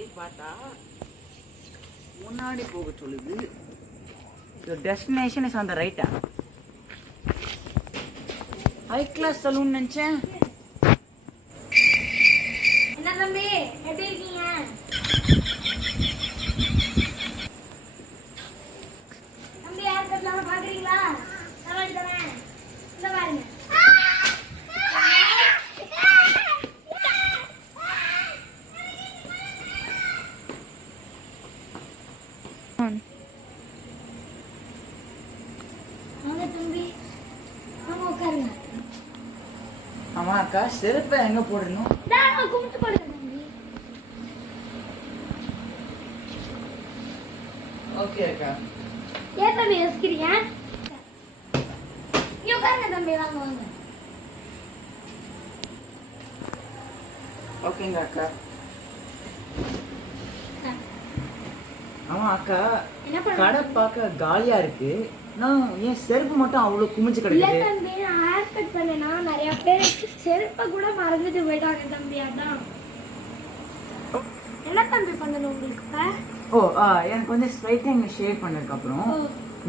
படி பார்த்தா முன்னாடி போக சொல்லுது. Your destination is on the ரைட்டா? ஹை கிளாஸ் சலூன் நினைச்சேன். என்ன தம்பி எப்படி இருக்கீங்க? தம்பி யார் கட்டலாம் பாக்குறீங்களா? நல்லா இருக்கேன். இந்த பாருங்க. வாங்க தம்பி, வாங்க உட்காருங்க. ஆமா அக்கா, செருப்பை எங்க போடணும்? நான் கும்பிட்டு போடுங்க தம்பி. ஓகே அக்கா. ஏன் தம்பி யோசிக்கிறீங்க? இங்க உட்காருங்க தம்பி, வாங்க வாங்க. ஓகேங்க அக்கா. ஆமா அக்கா, என்ன பண்ணுங்க? கடை பார்க்க காலியா இருக்கு. நான் ஏன் செருப்பு மட்டும் அவ்வளவு குமிச்சு இல்ல கிடக்குது? தம்பி, நான் ஹேர் கட் பண்ணேனா நிறைய பேர் செருப்பை கூட மறந்துட்டு போயிட்டாங்க தம்பி. அதான் என்ன தம்பி பண்ணணும் உங்களுக்கு இப்ப? எனக்கு வந்து ஸ்ட்ரைட்டா இங்க ஷேவ் பண்ணதுக்கு அப்புறம்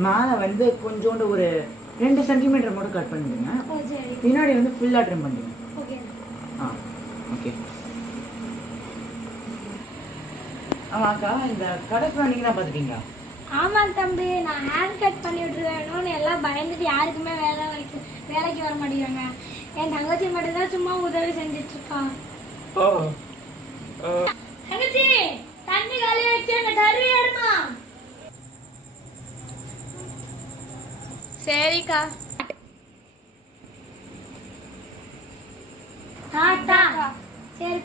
மேல வந்து கொஞ்சோண்டு ஒரு 2 சென்டிமீட்டர் மட்டும் கட் பண்ணிடுங்க. ஓ சரி. பின்னாடி வந்து ஃபுல்லா ட்ரிம் பண்ணிடுங்க. ஓகே. ஓகே. ஆமா அக்கா, இந்த கடை நீங்க தான் பாத்துட்டீங்களா? ஆமா தம்பி, நான் ஹேர் கட் பண்ணி விட்டுருவேணும்னு எல்லாம் பயந்துட்டு யாருக்குமே வேலைக்கு வர மாட்டேங்கிறாங்க. என் தங்கச்சி மட்டும் தான் சும்மா உதவி செஞ்சுட்டு இருக்கா. தங்கச்சி, தண்ணி காலி ஆயிடுச்சு, அங்க தருவி எடுமா. சரிக்கா. டாடா. சரி.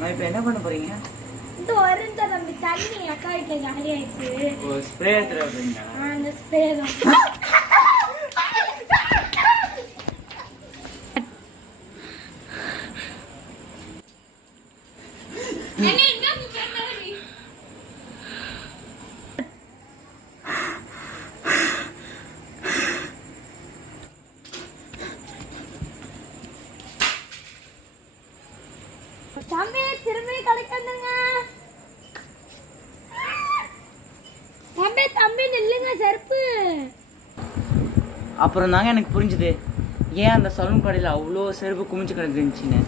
நான் இப்போ என்ன பண்ண போறீங்க? இது வருந்த தம்பி, தண்ணி அக்கா வீட்டுல காலி ஆயிடுச்சு. ஸ்ப்ரே எடுத்துட்டு வரீங்களா? அந்த ஸ்ப்ரே தான். தம்பி திரும்பி கடைக்கு வந்துருங்க. தம்பி தம்பி நில்லுங்க, செருப்பு. அப்புறம் தாங்க எனக்கு புரிஞ்சுது ஏன் அந்த சலூன் கடையில் அவ்வளோ செருப்பு குமிச்சு கிடந்துச்சுன்னு.